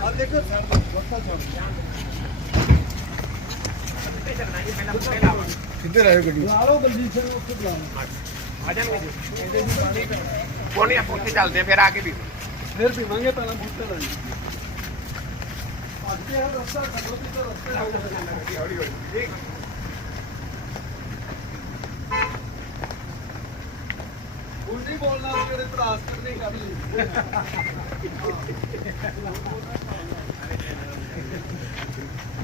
ਆ ਦੇਖੋ ਸਰ ਬੱਸਾ ਕਿੱਧਰ ਆਏ ਗੱਡੀ ਲਾ ਲਓ ਬਲਜੀਤ ਸਿੰਘ ਉੱਥੇ ਬੁਲਾਓ ਆ ਜਾਣਗੇ ਕੋਣੀ ਆਪਾਂ ਉੱਥੇ ਚੱਲਦੇ ਆ, ਫਿਰ ਆ ਕੇ ਵੀ ਫਿਰ ਪੀਵਾਂਗੇ ਪਹਿਲਾਂ ਬੂਟੇ ਦਾ ਅੱਜ ਇਹ ਰਸਤਾ ਖੜੋ ਤੇ ਰਸਤੇ ਹੌਲੀ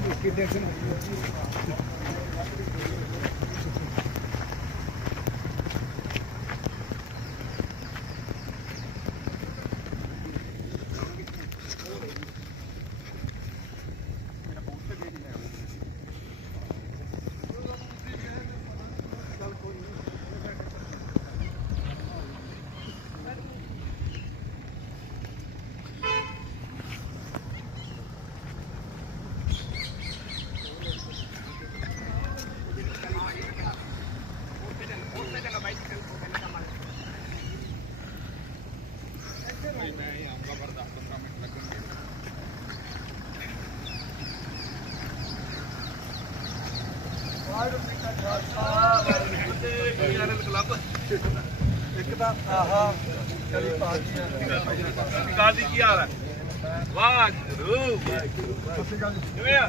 ਹੌਲੀ ਠੀਕ ਹੁਣ ਨਹੀਂ ਬੋਲਣਾ ਜਿਹੜੇ ਪ੍ਰਾਸਤਰ ਨਹੀਂ ਕਰ ਲਈ ਇੱਕ ਤਾਂ ਆਹਾ ਕਲੀ ਪਾਤੀ ਹੈ ਕਾਲ ਕੀ ਹਾਲ ਹੈ ਵਾਹ ਗੁਰੂ ਕਿਵੇਂ ਆ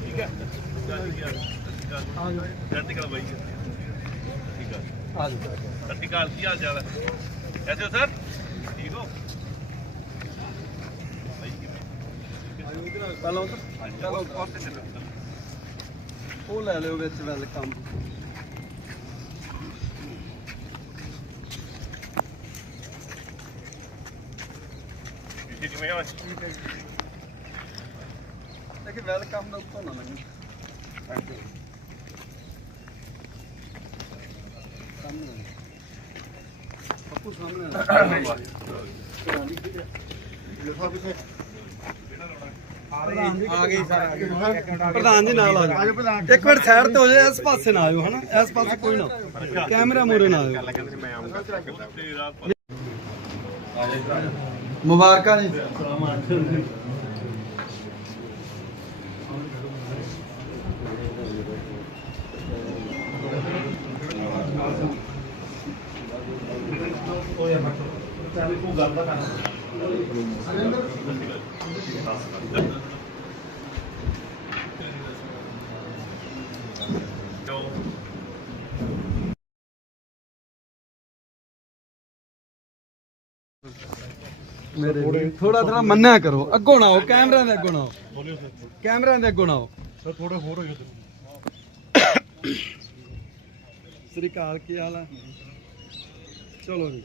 ਠੀਕ ਹੈ ਆ ਜਾਓ ਜੰਟੀ ਕਲ ਬਾਈ ਠੀਕ ਹੈ ਆ ਜਾਓ ਸਤਿ ਕਾਲ ਕੀ ਹਾਲ ਚਾਲ ਹੈ ਕੈਸੇ ਸਰ ਠੀਕ ਹੋ ਬਾਈ ਕਿਵੇਂ ਪਹਿਲਾਂ ਉਧਰ ਉਹ ਲੈ ਲਿਓ ਵਿੱਚ ਵੈਲਕਮ। ਜੀ ਕਿਵੇਂ ਹੋ ਲੇਕਿਨ ਵੈਲਕਮ ਦਾ ਉੱਤੋਂ ਨਾ ਲੰਘੀ ਸਾਹਮਣੇ ਪੱਪੂ ਸਾਹਮਣੇ ਆ। ਗਈ ਸਰ ਪ੍ਰਧਾਨ ਜੀ ਨਾਲ ਆ ਜਾਓ। ਇੱਕ ਵਾਰ ਸਾਈਡ ਤੇ ਹੋ ਜਾਓ, ਇਸ ਪਾਸੇ ਨਾ ਆਇਓ, ਹਨਾ? ਇਸ ਪਾਸੇ ਕੋਈ ਨਾ ਕੈਮਰਾ ਮੂਰੇ ਨਾ ਆਇਓ। ਕਹਿੰਦੇ ਮੈਂ ਆਉਂਗਾ ਤੇਰਾ ਮੁਬਾਰਕਾਂ ਜੀ ਮੇਰੇ ਥੋੜਾ ਥੋੜਾ ਮੰਨਿਆ ਕਰੋ। ਅੱਗੋਂ ਨਾ ਆਓ ਕੈਮਰਿਆਂ ਦੇ ਅੱਗੋਂ ਨਾ ਆਓ। ਕੈਮਰਿਆਂ ਦੇ ਅੱਗੋਂ ਨਾ ਆਓ। ਸਰ ਥੋੜਾ ਹੋਰ ਹੋ ਜਾਓ ਸ੍ਰੀ। ਅਕਾਲ ਕੀ ਹਾਲ ਹੈ ਚਲੋ ਜੀ।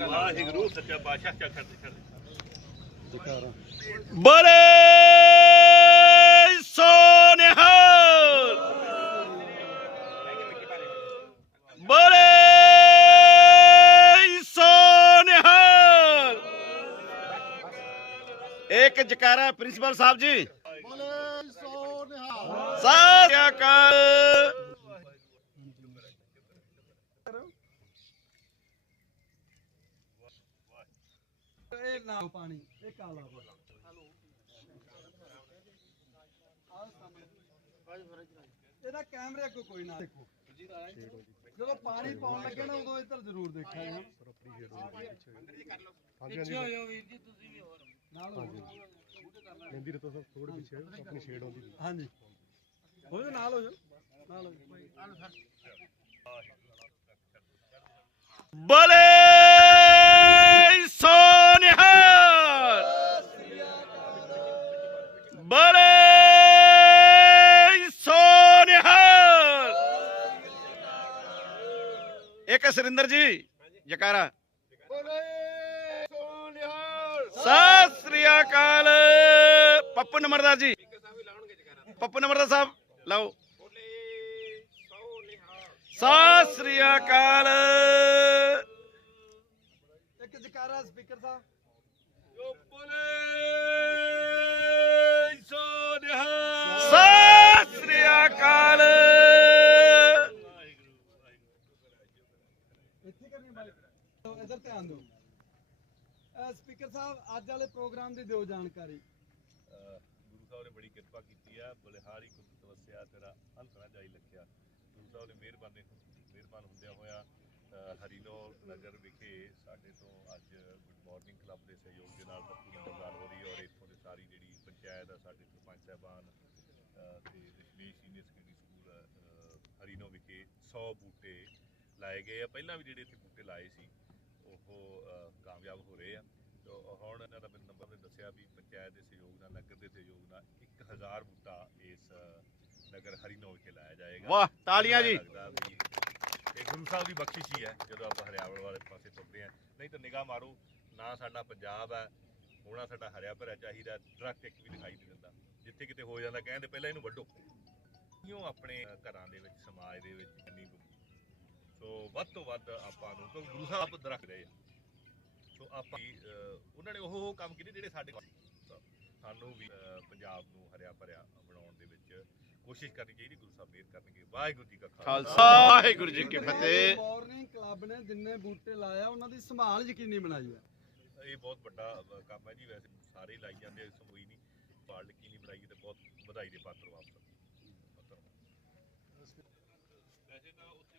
ਵਾਹਿਗੁਰੂ ਸੱਚਾ ਪਾਤਸ਼ਾਹ ਦੇ। ਜਕਾਰਾ ਪ੍ਰਿੰਸੀਪਲ ਸਾਹਿਬ ਜੀ। ਸਤਿ ਸ਼੍ਰੀ ਅਕਾਲ। ਇਹ ਨਾ ਪਾਣੀ ਇਹ ਕਾਲਾ ਬੋਲਾ ਇਹਦਾ ਕੈਮਰੇ ਅੱਗੋਂ ਕੋਈ ਨਾ ਦੇਖੋ। ਜਦੋਂ ਪਾਣੀ ਪਾਉਣ ਲੱਗੇ ਨਾ ਉਦੋਂ ਇੱਧਰ ਜ਼ਰੂਰ ਦੇਖਿਆ ਜੀ ਪਿੱਛੇ ਹੋ ਜਾਓ ਵੀਰ ਜੀ ਤੁਸੀਂ ਵੀ ਹੋਰ। ਨਾਲ ਹੋ ਜਾਓ ਮਹਿੰਦੀ ਰਤੋ ਸਰ ਥੋੜੇ ਪਿੱਛੇ ਆਪਣੀ ਸ਼ੇਡ ਆਉਂਦੀ ਹਾਂਜੀ। ਹੋ ਜਾਓ ਨਾਲ ਹੋ ਜਾਓ। ਨਾਲ ਹੋ ਜਾਓ ਬੋਲੇ ਸੋਨਿਹਾਲ ਬੋਲੇ ਸੋਨਿਹਾਲ ਇੱਕ ਸੁਰਿੰਦਰ ਜੀ ਜਕਾਰਾ। ਸਤਿ ਸ੍ਰੀ ਅਕਾਲ ਪੱਪੂ ਨੰਬਰਦਾਰ ਜੀ। ਪੱਪੂ ਨੰਬਰਦਾਰ ਸਾਹਿਬ ਲਾਓ। ਸਤਿ ਸ੍ਰੀ ਅਕਾਲ ਇੱਕ ਜਕਾਰਾ ਸਪੀਕਰ ਸਾਹਿਬ। ਸਤਿ ਸ੍ਰੀ ਅਕਾਲ ਇੱਥੇ ਕਰਨੀ ਬਾਈਕ ਇਧਰ ਧਿਆਨ ਦਿਓ। ਸਪੀਕਰ ਸਾਹਿਬ, ਅੱਜ ਵਾਲੇ ਪ੍ਰੋਗਰਾਮ ਦੀ ਦਿਓ ਜਾਣਕਾਰੀ। ਗੁਰੂ ਸਾਹਿਬ ਨੇ ਬੜੀ ਕਿਰਪਾ ਕੀਤੀ ਆ, ਬਲਿਹਾਰੀ ਕੁਲ ਤਵਸਿਆ ਤੇਰਾ ਅੰਤ ਨਾ ਜਾਈ ਲਖਿਆ। ਗੁਰੂ ਸਾਹਿਬ ਨੇ ਮਿਹਰਬਾਨੀ ਮਿਹਰਬਾਨ ਹੁੰਦਿਆਂ ਹੋਇਆ ਹਰੀਨੋ ਨਗਰ ਵਿਖੇ ਸਾਡੇ ਤੋਂ ਅੱਜ ਗੁੱਡ ਮਾਰਨਿੰਗ ਕਲੱਬ ਦੇ ਸਹਿਯੋਗ ਦੇ ਨਾਲ ਪੱਕੀ ਇੰਤਜ਼ਾਰ ਹੋ ਰਹੀ ਹੈ ਔਰ ਇੱਥੋਂ ਦੇ ਸਾਰੀ ਜਿਹੜੀ ਪੰਚਾਇਤ ਆ, ਸਾਡੇ ਸਰਪੰਚ ਸਾਹਿਬਾਨ ਤੇ Dashmesh senior secondary school Harinau ਵਿਖੇ 100 ਬੂਟੇ ਲਾਏ ਗਏ ਆ। ਪਹਿਲਾਂ ਵੀ ਜਿਹੜੇ ਇੱਥੇ ਬੂਟੇ ਲਾਏ ਸੀ, ਉਹ ਕਾਮਯਾਬ ਹੋ ਰਹੇ ਆ। ਤੋ ਹੁਣ ਇਹਨਾਂ ਦਾ ਮੈਨੂੰ ਨੰਬਰ ਨੇ ਦੱਸਿਆ ਵੀ ਪੰਚਾਇਤ ਦੇ ਸਹਿਯੋਗ ਨਾਲ ਨਗਰ ਦੇ ਸਹਿਯੋਗ ਨਾਲ 1000 ਬੂਟਾ ਇਸ ਨਗਰ ਹਰੀਨੋ ਵਿਖੇ ਲਾਇਆ ਜਾਏਗਾ। ਵਾਹ ਤਾਲੀਆਂ ਜੀ। ਇਹ ਗੁਰੂ ਸਾਹਿਬ ਦੀ ਬਖਸ਼ਿਸ਼ ਹੀ ਹੈ ਜਦੋਂ ਆਪਾਂ ਹਰਿਆਵਲ ਵਾਲੇ ਪਾਸੇ ਤੁਰਦੇ ਆ ਨਹੀਂ ਤਾਂ ਨਿਗਾਹ ਮਾਰੋ ਨਾ ਸਾਡਾ ਪੰਜਾਬ ਹੈ ਹੋਣਾ ਸਾਡਾ ਹਰਿਆ ਭਰਿਆ ਚਾਹੀਦਾ ਦਰਖਤ ਇੱਕ ਵੀ ਦਿਖਾਈ ਨਹੀਂ ਦਿੰਦਾ। ਜਿੱਥੇ ਕਿਤੇ ਹੋ ਜਾਂਦਾ ਕਹਿੰਦੇ ਪਹਿਲਾਂ ਇਹਨੂੰ ਵੱਢੋ। ਕਿਉਂ ਆਪਣੇ ਘਰਾਂ ਦੇ ਵਿੱਚ ਸਮਾਜ ਦੇ ਵਿੱਚ ਇੰਨੀ ਕੁ- ਸੋ ਵੱਧ ਤੋਂ ਵੱਧ ਆਪਾਂ ਨੂੰ ਕਿਉਂਕਿ ਗੁਰੂ ਸਾਹਿਬ ਦਰਖਤ ਰਹੇ ਆ। ਸੋ ਆਪਾਂ ਉਹਨਾਂ ਨੇ ਉਹ ਉਹ ਕੰਮ ਕੀਤੇ ਜਿਹੜੇ ਸਾਡੇ। ਸਾਨੂੰ ਵੀ ਪੰਜਾਬ ਨੂੰ ਹਰਿਆ ਭਰਿਆ ਬਣਾਉਣ ਦੇ ਵਿੱਚ ਕੋਸ਼ਿਸ਼ ਕਰਨੀ ਚਾਹੀਦੀ ਗੁਰੂ ਸਾਹਿਬ ਮਿਹਰ ਕਰਨਗੇ। ਵਾਹਿਗੁਰੂ ਜੀ ਕਾ ਖਾਲਸਾ। ਵਾਹਿਗੁਰੂ ਜੀ ਕੀ ਫਤਿਹ। ਮਾਰਨਿੰਗ ਕਲੱਬ ਨੇ ਜਿੰਨੇ ਬੂਟੇ ਲਾਇਆ ਉਹਨਾਂ ਦੀ ਸੰਭਾਲ ਯਕੀਨੀ ਬਣਾਈ ਹੈ। ਇਹ ਬਹੁਤ ਵੱਡਾ ਕੰਮ ਹੈ ਜੀ ਵੈਸੇ। ਸਾਰੇ ਲਾਈ ਜਾਂਦੇ ਆ, ਇਸ ਤੋਂ ਕੋਈ ਨਹੀਂ। ਪਾਲ ਕੀ ਨਹੀਂ ਬਣਾਈ ਤੇ ਬਹੁਤ ਵਧਾਈ ਦੇ ਪਾਤਰ ਹੋ। ਆਪ ਸਭ ਪੱਤਰ ਵੈਸੇ ਤਾਂ ਉੱਥੇ